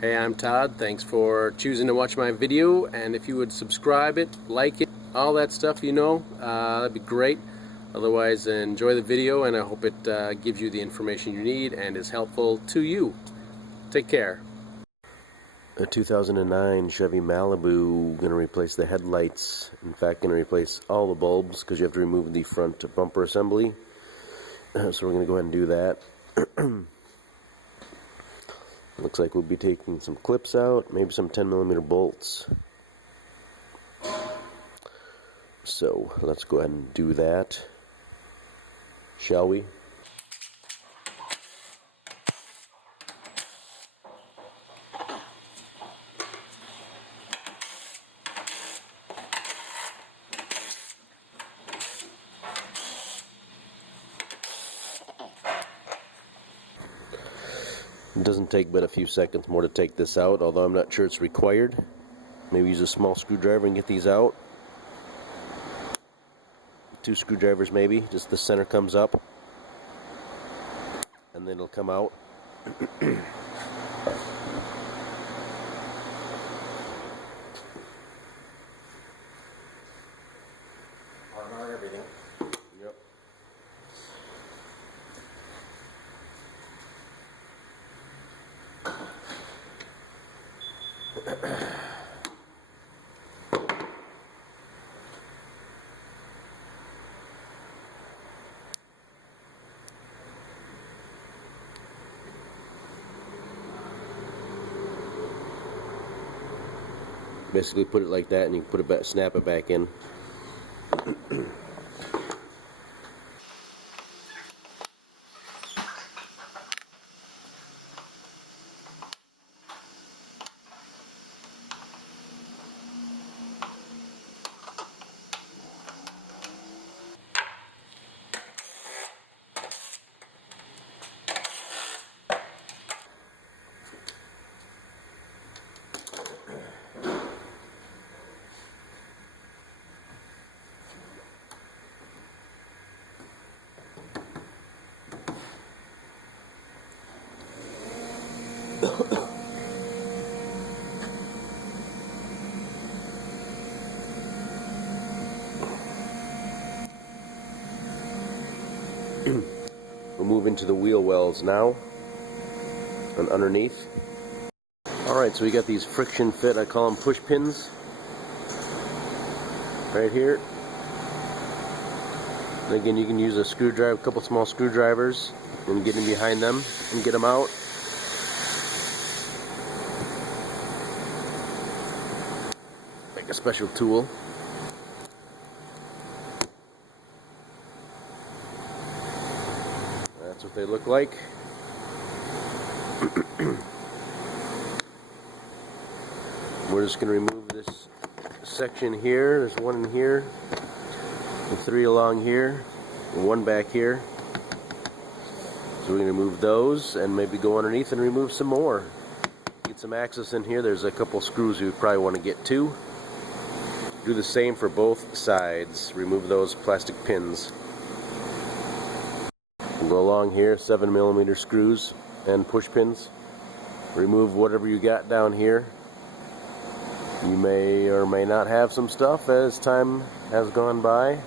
Hey, I'm Todd. Thanks for choosing to watch my video, and if you would subscribe it, like it, all that stuff, that'd be great. Otherwise, enjoy the video, and I hope it gives you the information you need and is helpful to you. Take care. A 2009 Chevy Malibu, going to replace the headlights. In fact, going to replace all the bulbs because you have to remove the front bumper assembly. So we're going to go ahead and do that. Looks like we'll be taking some clips out, maybe some 10mm bolts. So let's go ahead and do that, shall we? It doesn't take but a few seconds more to take this out, although I'm not sure it's required. Maybe use a small screwdriver and get these out. 2 screwdrivers maybe, just the center comes up and then it'll come out. Not everything. Yep. Basically put it like that and you can put it back, snap it back in. We'll move into the wheel wells now and underneath. Alright, so we got these friction fit, I call them push pins, right here. And again, you can use a screwdriver, a couple small screwdrivers, and get in behind them and get them out. Like a special tool. That's what they look like. We're just going to remove this section here. There's one in here, and 3 along here, and 1 back here. So we're going to remove those and maybe go underneath and remove some more. Get some access in here. There's a couple screws you probably want to get to. Do the same for both sides. Remove those plastic pins. We'll go along here, 7mm screws and push pins. Remove whatever you got down here. You may or may not have some stuff as time has gone by.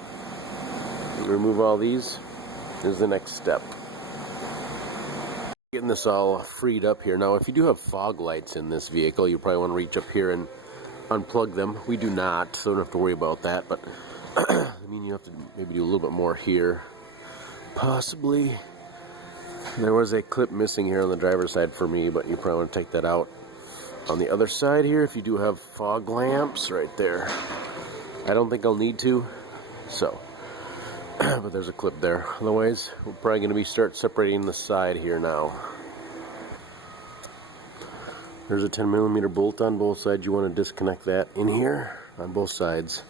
Remove all these is the next step. Getting this all freed up here. Now, if you do have fog lights in this vehicle, you probably want to reach up here and unplug them. We do not, so don't have to worry about that, but I mean, you have to maybe do a little bit more here. Possibly. There was a clip missing here on the driver's side for me, but you probably want to take that out. On the other side here, if you do have fog lamps right there, I don't think I'll need to, so but there's a clip there. Otherwise, we're probably going to start separating the side here now. There's a 10mm bolt on both sides. You want to disconnect that in here on both sides.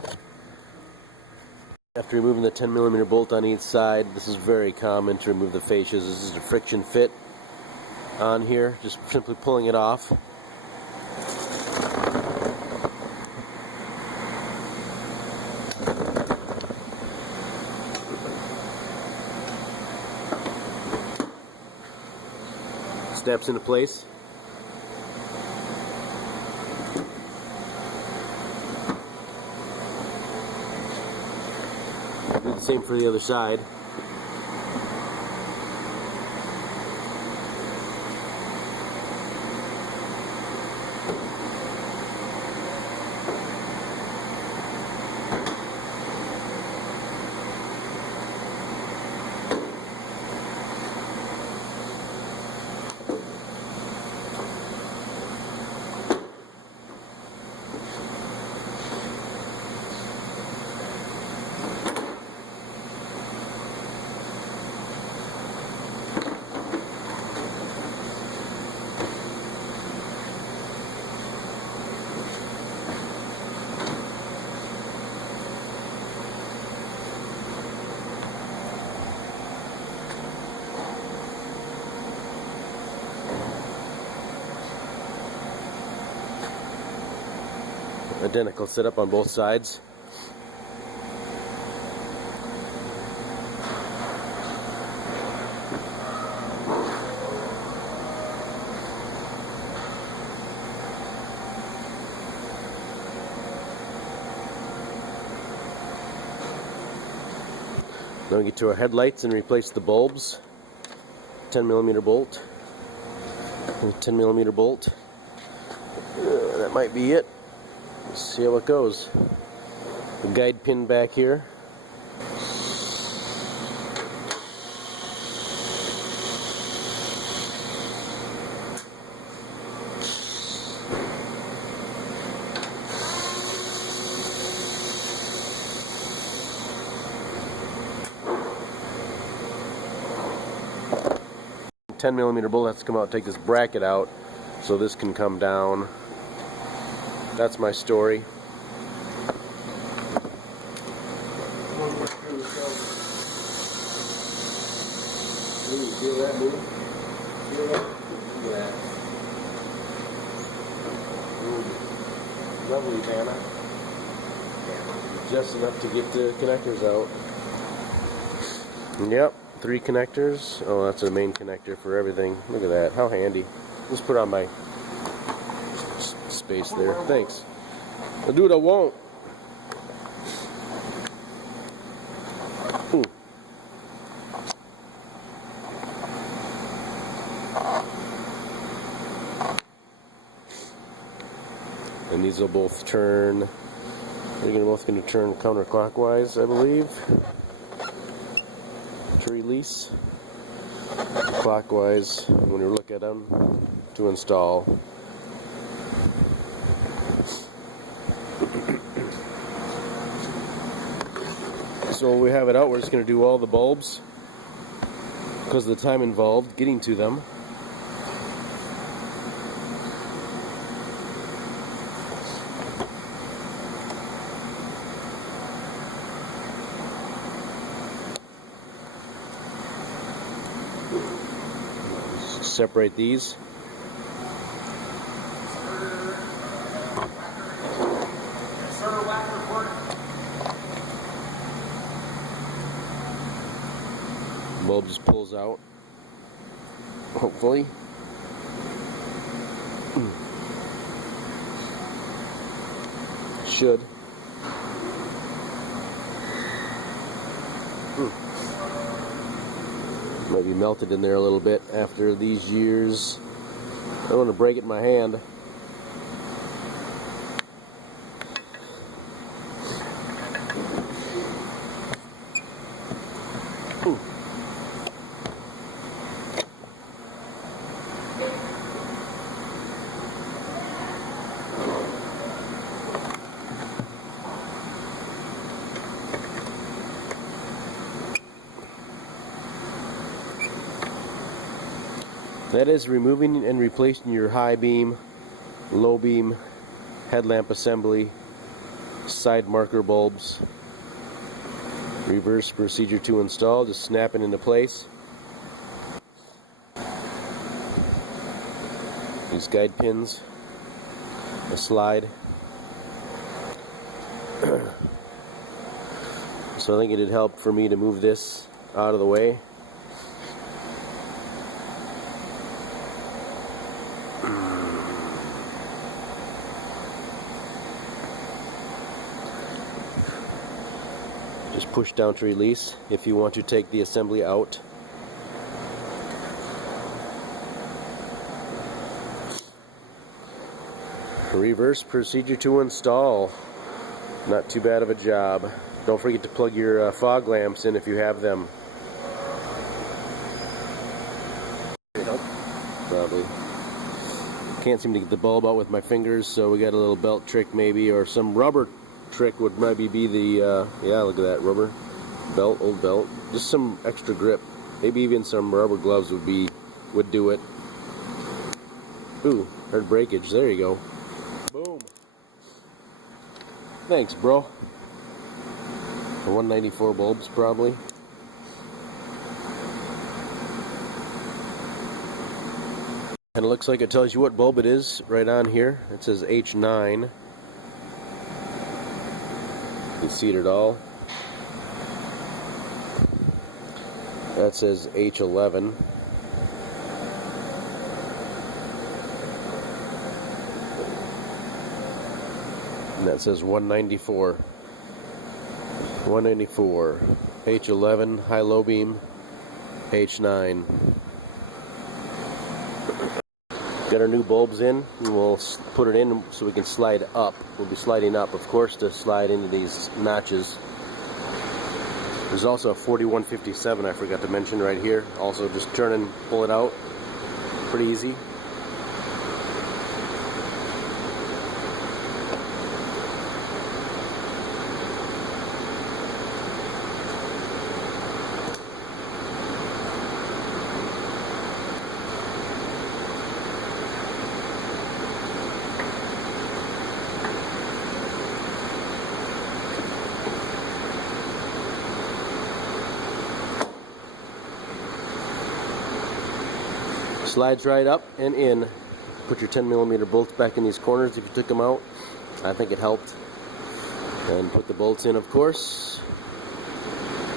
After removing the 10mm bolt on each side, this is very common to remove the fascias. This is a friction fit on here, just simply pulling it off. Snaps into place. Do the same for the other side. Identical setup on both sides. Then we get to our headlights and replace the bulbs. 10mm bolt. And a 10mm bolt. That might be it. Let's see how it goes. The guide pin back here. A 10mm bolt has to come out, take this bracket out so this can come down. That's my story. Feel that move? Feel that? Yeah. Lovely, Hannah. Just enough to get the connectors out. Yep, 3 connectors. Oh, that's a main connector for everything. Look at that. How handy. Just put on my space there. Thanks. I'll do what I won't. And these will both turn. They're both going to turn counterclockwise, I believe, to release. Clockwise when you look at them to install. So when we have it out, we're just going to do all the bulbs because of the time involved getting to them. Separate these. Bulb just pulls out, hopefully. Should. Might be melted in there a little bit after these years. I don't want to break it in my hand. That is removing and replacing your high beam, low beam, headlamp assembly, side marker bulbs. Reverse procedure to install, just snap it into place. These guide pins, a slide. So I think it'd help for me to move this out of the way. Just push down to release if you want to take the assembly out. Reverse procedure to install. Not too bad of a job. Don't forget to plug your fog lamps in if you have them. Probably. Can't seem to get the bulb out with my fingers, so we got a little belt trick maybe, or some rubber trick would maybe be the, yeah, look at that, rubber belt, old belt. Just some extra grip. Maybe even some rubber gloves would do it. Ooh, heard breakage. There you go. Boom. Thanks, bro. The 194 bulbs, probably. And it looks like it tells you what bulb it is right on here. It says H9. You can see it at all. That says H11. And that says 194. 194. H11, high-low beam, H9. Got our new bulbs in, and we'll put it in so we can slide up. We'll be sliding up, of course, to slide into these notches. There's also a 4157 I forgot to mention right here. Also, just turn and pull it out. Pretty easy. Slides right up and in. Put your 10mm bolts back in these corners if you took them out. I think it helped. And put the bolts in, of course.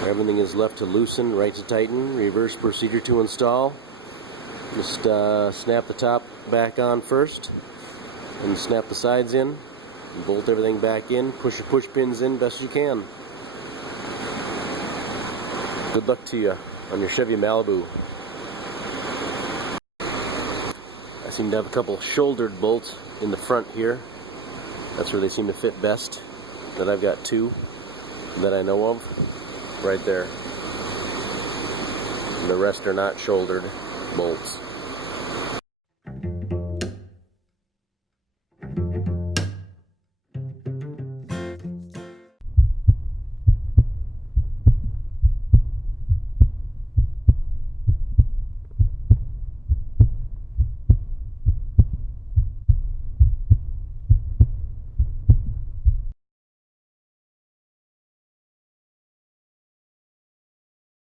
Everything is left to loosen, right to tighten. Reverse procedure to install. Just snap the top back on first. And snap the sides in. And bolt everything back in. Push your push pins in best you can. Good luck to you on your Chevy Malibu. I seem to have a couple shouldered bolts in the front here. That's where they seem to fit best. That I've got two that I know of. Right there. And the rest are not shouldered bolts.